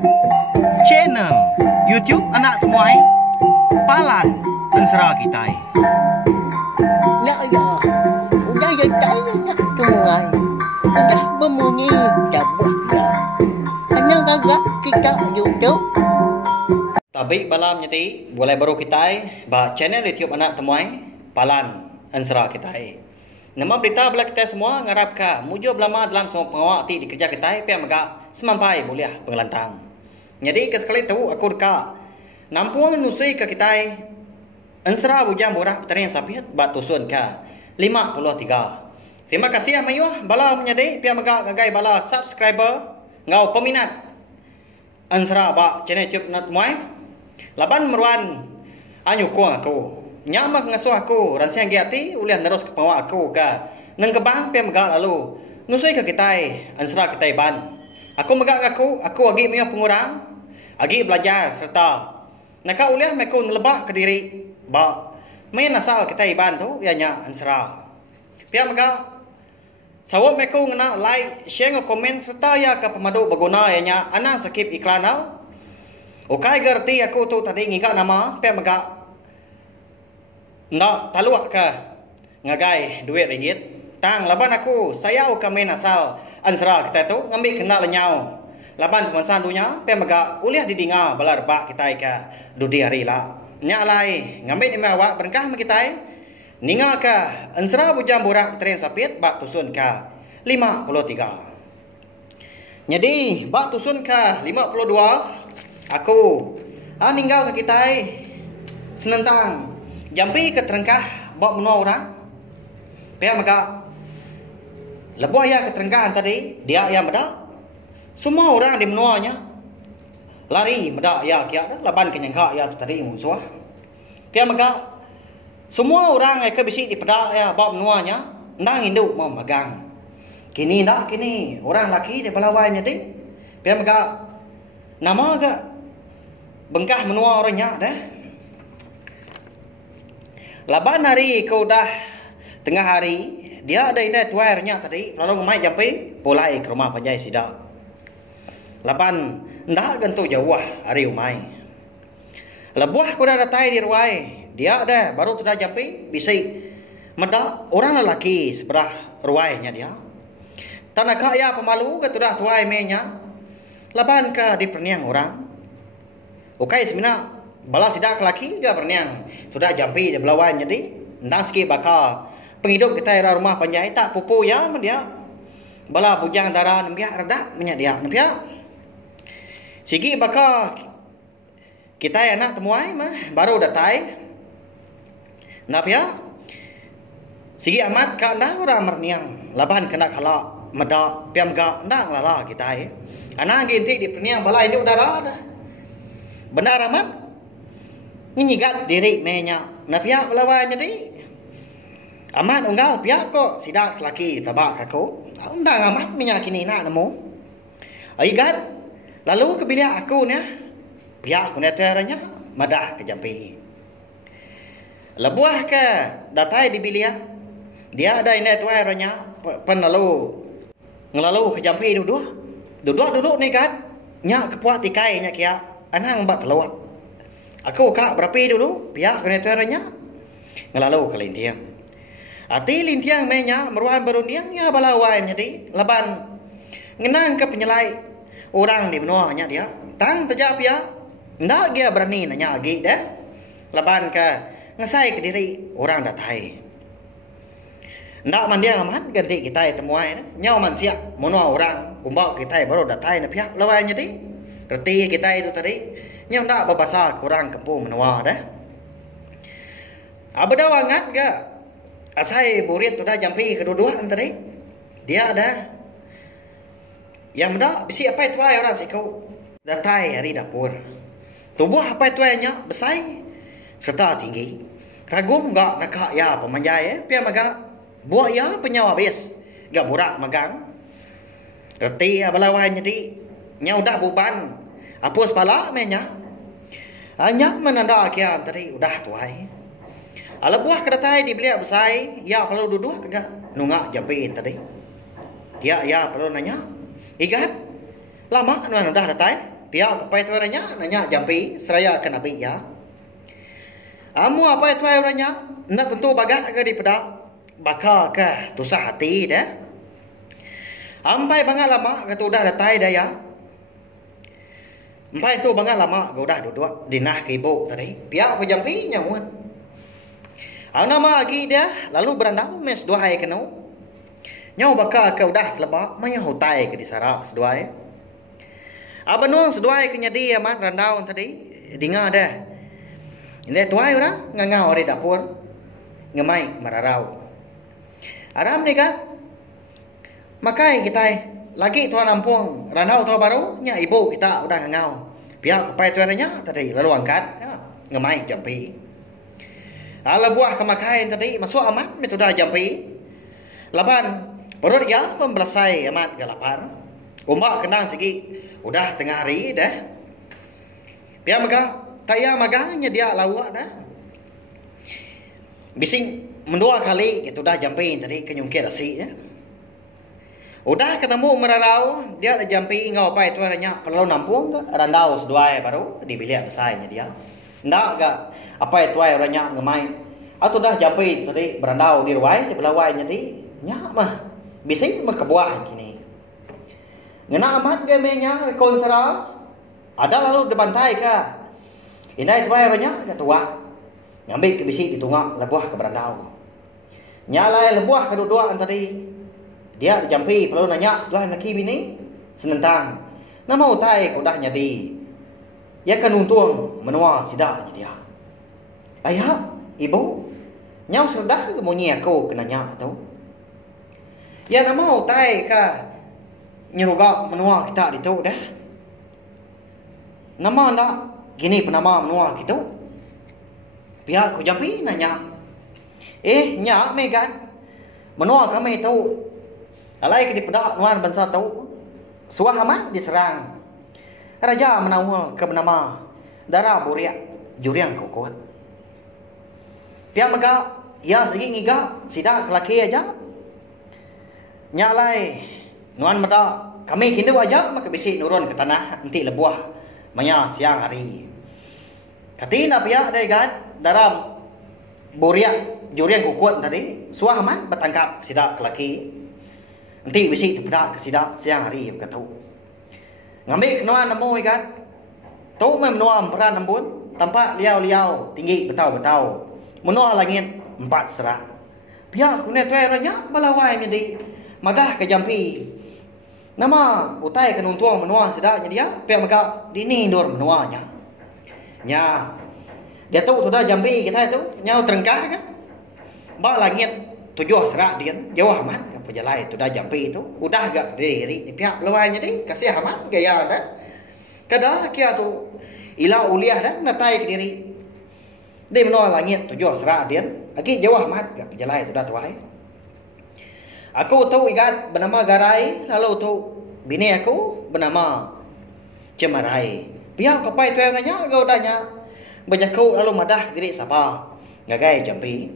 Channel YouTube Anak Temuai Palan Ensera Kitai. Nak ya, udah ya saya nak temuai. Udah berbunyi cabut ya. Kenang agak kita YouTube. Tabik balam nyati boleh baru kitai ba channel YouTube Anak Temuai Palan Ensera Kitai. Nama berita bela kita semua ngarap ka mujo belama dalam semua pengawak ti dikerja kitai pihak megak semampai boleh pengelantang. Jadi kesekali tu aku deka nampung nusai ke kitai ensera bujang borak petani yang sapiat ba tusun ka 53. Terima kasih amayuh bala menyadi pihak megak gagai bala subscriber ngau peminat ensera ba channel YouTube Anak Temuai. Laban meruan anyu kuang aku nyamak ngasuh aku ransiang giati ulian terus ke pawak aku ka nang kebang pe megak lalu nusui ke kitai ansra kitai ban aku megak aku agi mio pengurang agi belajar serta naka uliah meku lebak ke diri ba main asal kitai ban tu ianya ansra pia megak sawok meku ngena like share komen serta ya ke pemadu berguna ianya ana skip iklan au okai gerti aku tu tadi ngika nama pia megak nak taluak ke ngagai duit ringgit tang laban aku sayau ke main asal ansra kita tu ngambil kena lenyau laban pemasan dunia pe mega uliah didinga balar ba kita ke dudi hari la nya lai ngambil ima awak berkah kita ninga ke ansra bujang borak tren sapit ba tusun ke 53. Jadi ba tusun ke 52 aku ninggal ke kita senentang jampi ke terengkah bawa menua orang pihak maka lebuh ya ke terengkahan tadi dia yang bedak semua orang di menuanya lari bedak ya kia dah laban kenyangka ya tu tadi musuh pihak maka semua orang ke bisi di pedak ya bawa menuanya nang induk mau magang kini dah kini orang laki di belawainya tadi pihak maka nama agak bengkah menua orangnya dah. Laban hari kau dah tengah hari dia ada ini tuairnya tadi lalu ngemai jampi pulai ke rumah penjai sidang. Laban ndak gantu jauh hari umai. Lebuah kau dah datai di ruai dia ada baru tu dah jampi bisi meda orang lelaki seberah ruainya dia. Tanah kaya pemalu ke tu dah tuai menya. Laban ke di perniang orang. Okai sebenarnya bala sidak laki ga berniang sudah jampi di belawan jadi ndang sikit bakal penghidup kita era rumah panjai tak pupu ya dia bala bujang darah nembia redak nya dia nembia sigi bakal kita anak temuai mah baru datai napia sigi amat ka ndang ora merniang laban kena kala meda piam ga ndang lala kita ana ginti di perniang bala ini udara dah benar amat nyigat diri menya na pihak lawan jadi amat unggal pihak kok sidak laki tabak aku undang amat menyakini nak nemu aigat lalu kebilia aku nya pihak aku nya teranya madah ke jampi lebuah ke datai di bilia dia ada ini tuai ranya pen lalu ngelalu ke jampi duduk ni kan nya kepuat tikai nya kia anang mbak telawak aku kak berapi dulu pihak kenetaranya ngelalu ke lintiang ati lintiang menya meruan beruniang ya balawai jadi laban ngenang ke penyelai orang di menuanya dia tang terjap ya ndak dia berani nanya lagi dah laban ke ngesai ke diri orang datai ndak mandiang amat ganti kita temuai nyau man siap menua orang umbau kita baru datai na pihak lawai jadi reti kita itu tadi nyau ndak berbahasa kurang kampung menua dah. Abada wangat ga asai burit tu dah jampi kedua-dua antara dia ada yang ndak bisi apa itu orang sikau datai hari dapur. Tubuh apa itu nya besai serta tinggi. Ragum enggak nak ya pemanjai pia maga buat ya penyawa bes ga burak magang. Reti abalawan jadi nyau dak buban apus pala menya hanya menanda kian tadi udah tuai. Ala buah kedatai dibeli besai ya kalau duduk agak nunggak jampi tadi. Ya perlu nanya. Igat lama anu udah datai pihak kepai tuai ranya nanya jampi seraya ke nabi ya. Amu apa tuai ranya nak tentu bagat ke di pedak bakal ke tusah hati dah. Ampai bangat lama kata udah datai dah ya. Ampai tu bangat lama ke udah duduk dinah ke ibu tadi. Pihak ke jampi nyamun. Nama lagi dia lalu berandau mes dua hari kena. Nyau bakal ke udah telebak maya hutai ke di sarap seduai. Abanong seduai ke nyadi amat randau tadi dengar dah. Ini tuai orang ngangau di dapur ngemai mararau. Aram ni kan makai kita lagi tuan ampung randau tu baru nya ibu kita udah ngangau. Pihak kepai tuannya tadi lalu angkat ya, ngemai jampi. Ala buah kemakai tadi masuk amat metoda jampi. Laban perut ya pembelasai amat galapar. Umbak kendang sikit. Udah tengah hari dah. Pihak megah. Taya megahnya dia lawak dah. Bising mendua kali gitu dah jampi tadi kenyungkir asik ya. Udah ketemu merarau. Dia ada jampi ngau apa itu aranya. Perlu nampung ke. Randau seduai baru. Di bilik besarnya dia. Ndak ke. Apa itu aranya ngemai. Atau dah jampi tadi berandau di ruai. Di belawai jadi. Nyak mah. Bising berkebuah gini. Ngena amat gemenya konsera. Ada lalu dibantai ke. Inai tuai banyak ke tua. Ngambil ke bisi ditungak lebuah ke berandau. Nyalai lebuah kedua-duaan tadi. Dia dijampi perlu nanya setelah laki bini senentang. Nama utai udah nyadi. Ya kan untung menua sidak dia. Ayah, ibu. Nyau sedah ke munyi aku kena nyak tu. Ya nama utai ke nyeruga menua kita itu dah. Nama ndak gini penama menua gitu. Pihak ku jampi nanya. Nyak megan. Menua kami tahu. Alai ke di pedak nuan bangsa tahu. Suah amat diserang. Raja menawal ke benama darah buriak juriang kuat. Pihak mega ya segi ngiga sidak laki aja. Nyalai nuan mata kami hindu aja maka bisi nurun ke tanah nanti lebuah maya siang hari. Katina pihak dai kan dalam buriak juriang kuat tadi suah aman bertangkap sidak laki. Nanti bisi terpedak ke sidak siang hari kata. Ngambil nuan nemu kan. Tu menuam peran nembun tampak liau-liau tinggi betau-betau. Menua langit 4 serak. Pihak kunet tueranya balawai jadi magah ke jampi. Nama utai ke nuntuang menua sedaknya dia. Pihak magah dini dur menuanya. Nya. Dia tahu sudah jampi kita itu. Nyau terengkah kan. Bak langit 7 serak dia. Jauh aman. Pejalai itu dah jampi itu. Udah agak diri. Pihak balawainya ni. Kasih aman. Gaya dah. Kadang kia tu. Ila uliah dah. Natai ke diri. Dia menua langit 7 serak dia. Lagi jauh amat. Pejalai itu dah tuai. Aku tahu ikat bernama Garai. Lalu tu bini aku bernama Cemarai. Pihak kepai tu yang nanya. Kau tanya. Banyaku lalu madah diri siapa. Gagai jampi.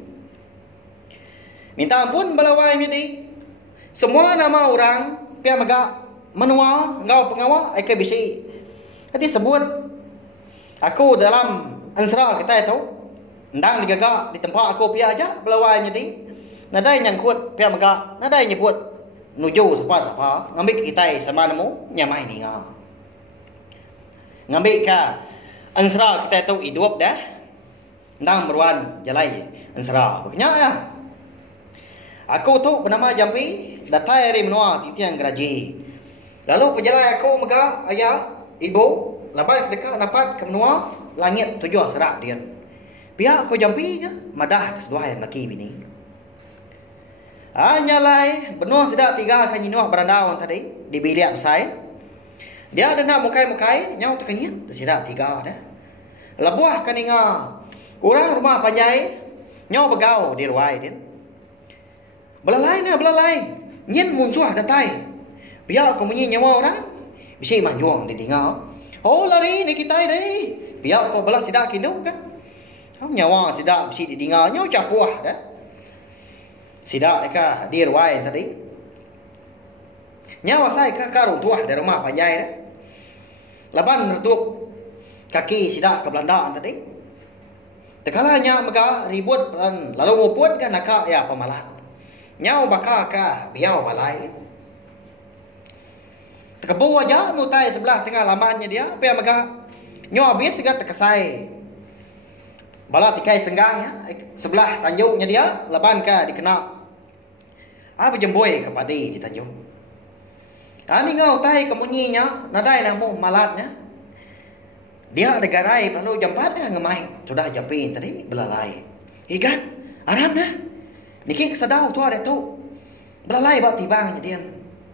Minta ampun balawai ni. Semua nama orang. Pihak megak menua. Engkau pengawal. Eka bisi. Jadi sebut. Aku dalam ansra kita itu. Ndang digagak di tempat aku pihak aja. Balawai ni. Nadai nyangkut pihak megak. Nadai nyebut. Nuju siapa-siapa. Ngambil kita sama nemu. Nyamai ni nga. Ngambil ka. Ansra kita itu hidup dah. Ndang meruan jalai. Ansra. Begini ya. Aku tu bernama Jampi. Datai dari menua titiang geraji. Lalu pejalan aku megak ayah. Ibu. Lepas dekat dapat ke menua. Langit 7 serak dia. Pihak aku jampi je. Madah seduah yang laki bini. Nyalai. Benua sedak 3 kan nyinuah berandau tadi. Di bilik besar. Dia ada nak mukai-mukai. Nyau terkenyit. Sedak 3 dah. Lebuah kan ingat. Orang rumah panjai. Nyau begau di ruai dia. Belalai ni belalai. Nyen munsuah datai. Biar aku menyi nyawa orang. Bisa manjuang di dengar. Oh lari ni kita ni. Biar aku belah sidak kinu kan. Nyawa sidak bisa didengar. Nyawa capuah dah. Sidak ka di ruai tadi. Nyawa saya ka karung tuah dari rumah panjai dah. Laban retuk kaki sida ke Belanda tadi. Tekalanya mega ribut lalu nguput kan nak ya pemalat. Nyau baka ka biau balai. Tekebu aja mutai sebelah tengah lamannya dia, pe mega nyo habis juga terkesai. Bala tikai senggang ya, sebelah tanjungnya dia, laban ka dikena. Apa jemboi kepada di tanjung. Ani ngau tai kemunyinya, nadai namu malatnya. Dia ada garai lalu jampat dia ngemai. Sudah jampin tadi belalai. Ikan, aram dah. Niki kesadau tu ada tu. Belalai bak tibangnya dia.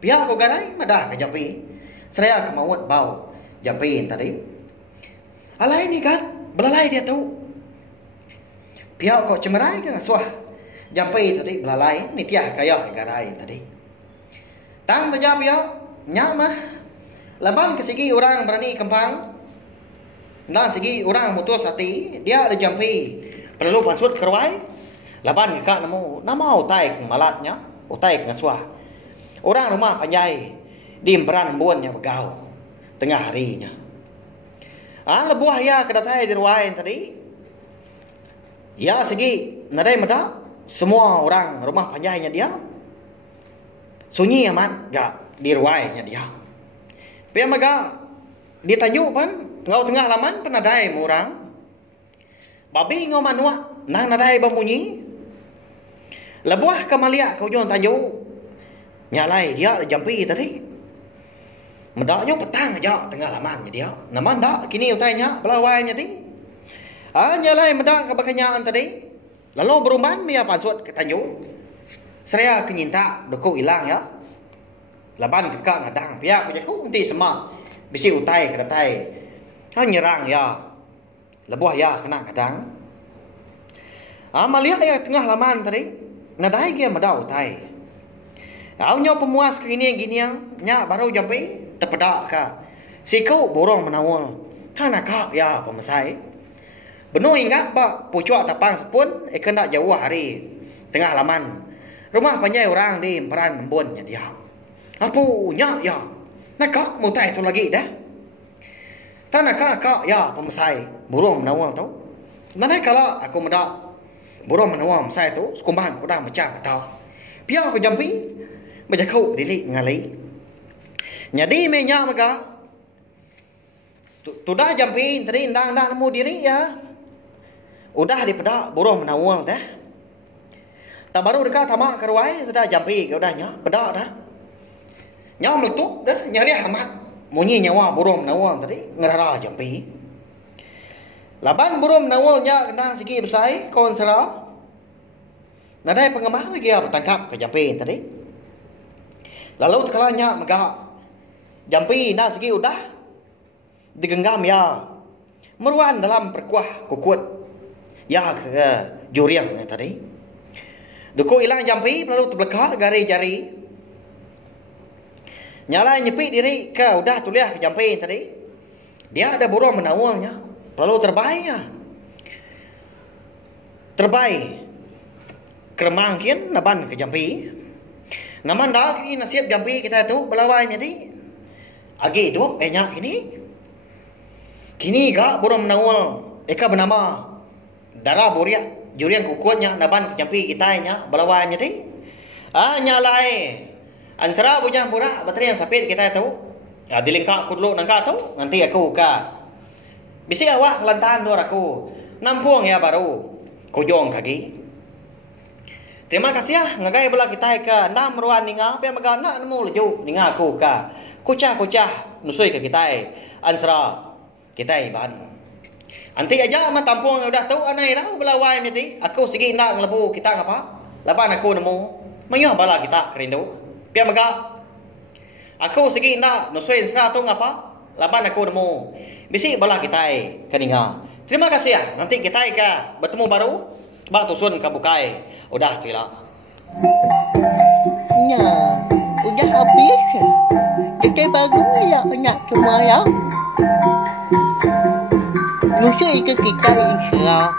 Pihak ko garai madah ke jampi. Seraya kemauan bau jampin tadi. Alai ni kan, belalai dia tu. Pihak ko cemerai ke suah. Jampi tadi belalai ni tiah kaya garai tadi. Tang saja pihak nyamah. Laban kesigi orang berani kempang. Dan segi orang mutus hati, dia ada jampi perlu pansut kerwai. Laban kak nama utai ke malatnya, utai ke ngasuah. Orang rumah panjai di emperan embunnya begau tengah harinya. Lebuah ya kedatai di ruain tadi. Ya segi nadai meda semua orang rumah panjainya dia sunyi amat gak di ruainya dia. Pia maga di tajuk pan ngau tengah laman penadai orang. Babi ngau manua nang nadai bemunyi. Lebuah kemalia kau jon tajuk. Nyalai dia jampi tadi. Medaknya petang aja tengah laman dia. Naman dak kini utainya belawainya ti. Nyalai medak ke bakanyaan tadi. Lalu berumban mia pansut ke tajuk. Seraya kenyinta doko hilang ya. Laban kekak ngadang pihak pujaku nanti semak. Bisi utai kedatai. Nyerang ya. Lebuah ya kena kadang. Maliak ya tengah laman tadi. Nadai dia medau utai. Nyo pemuas ke gini yang nya baru jampi terpedak ka. Sikau borong menawal. Kana kak ya pemesai. Benar ingat pak pucuk tapang sepun kena jauh hari tengah laman. Rumah panjai orang di peran embunnya dia. Apu nya ya. Nak kak mutai tu lagi dah. Tanah kak ya pemesai burung menawal tu. Nanti kalau aku medak burung menawal mesai tu sekumbang aku dah macam tau. Biar aku jampi baca kau dilik ngali. Jadi menyak maka tu dah jampi tadi ndang nemu diri ya. Udah dipedak burung menawal dah. Tak baru dekat tamak keruai sudah jampi ke udahnya pedak dah. Nyawa meletup dah nyari amat. Munyi nyawa burung menawal tadi ngerara jampi. Laban burung menawalnya kena segi besai kawan serah. Nadai pengemar lagi ya bertangkap ke jampi tadi. Lalu tekalanya megak jampi nak segi udah digenggam ya. Meruan dalam perkuah kukut ya ke juriang tadi. Duku hilang jampi lalu terbelakang gari jari. Nyala nyepik diri ke udah tuliah ke jampi tadi. Dia ada burung menawalnya. Lalu terbaik ya. Terbaik. Keremangkin naban ke jampi. Naman dah kini nasib jampi kita tu belawai jadi. Agi tu banyak kini. Kini gak burung menawal. Eka bernama darah buriak. Jurian kukutnya naban ke jampi kita nya belawai jadi. Nyalai. Ansara bujang pura bateri yang sapit kita tahu. Dilingkak ku dulu nangka tahu. Nanti aku ka. Bisi awak lantahan dor aku. Nampung ya baru. Kujong kaki. Terima kasih ya ngagai bela kita ka nam ruan ninga pe magana nemu leju ninga aku ka. Kucah nusui ke kita. Ansara kita iban. Nanti aja ama tampung udah tahu anai dah belawai mesti. Aku segi nak ngelebu kita ngapa? Laban aku nemu. Mayah bala kita kerindu. Biar mega. Aku segi nak nusui insra tu ngapa? Laban aku nemu. Bisi bala kita keninga. Terima kasih ya. Nanti kita ka bertemu baru. Bang tusun kabukai. Udah tu lah. Nah, udah habis. Kita baru ya nak semua ya. Nusui ke kita insya.